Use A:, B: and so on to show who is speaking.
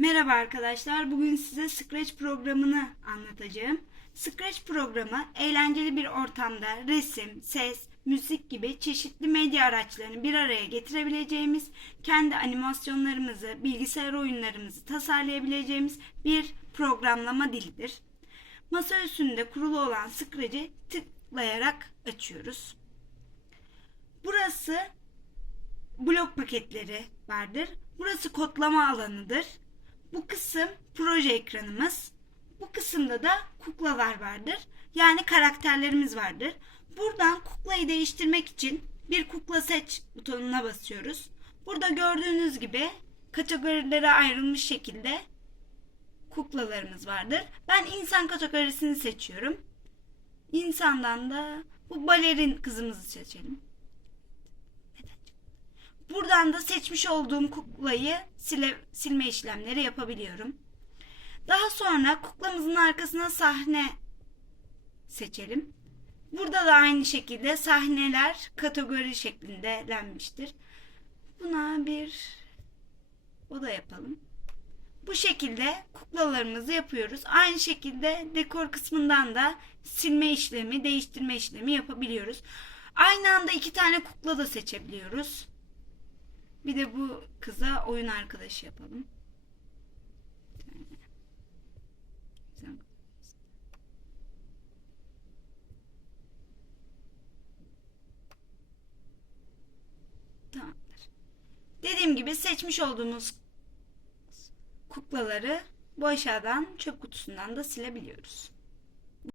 A: Merhaba arkadaşlar. Bugün size Scratch programını anlatacağım. Scratch programı eğlenceli bir ortamda resim, ses, müzik gibi çeşitli medya araçlarını bir araya getirebileceğimiz, kendi animasyonlarımızı, bilgisayar oyunlarımızı tasarlayabileceğimiz bir programlama dilidir. Masa üstünde kurulu olan Scratch'i tıklayarak açıyoruz. Burası blok paketleri vardır. Burası kodlama alanıdır. Bu kısım proje ekranımız. Bu kısımda da kuklalar vardır. Yani karakterlerimiz vardır. Buradan kuklayı değiştirmek için bir kukla seç butonuna basıyoruz. Burada gördüğünüz gibi kategorilere ayrılmış şekilde kuklalarımız vardır. Ben insan kategorisini seçiyorum. İnsandan da bu balerin kızımızı seçelim. Buradan da seçmiş olduğum kuklayı sile, silme işlemleri yapabiliyorum. Daha sonra kuklamızın arkasına sahne seçelim. Burada da aynı şekilde sahneler kategori şeklinde lenmiştir. Buna bir oda yapalım. Bu şekilde kuklalarımızı yapıyoruz. Aynı şekilde dekor kısmından da silme işlemi, değiştirme işlemi yapabiliyoruz. Aynı anda iki tane kukla da seçebiliyoruz. Bir de bu kıza oyun arkadaşı yapalım. Tamamdır. Dediğim gibi seçmiş olduğumuz kuklaları bu aşağıdan çöp kutusundan da silebiliyoruz.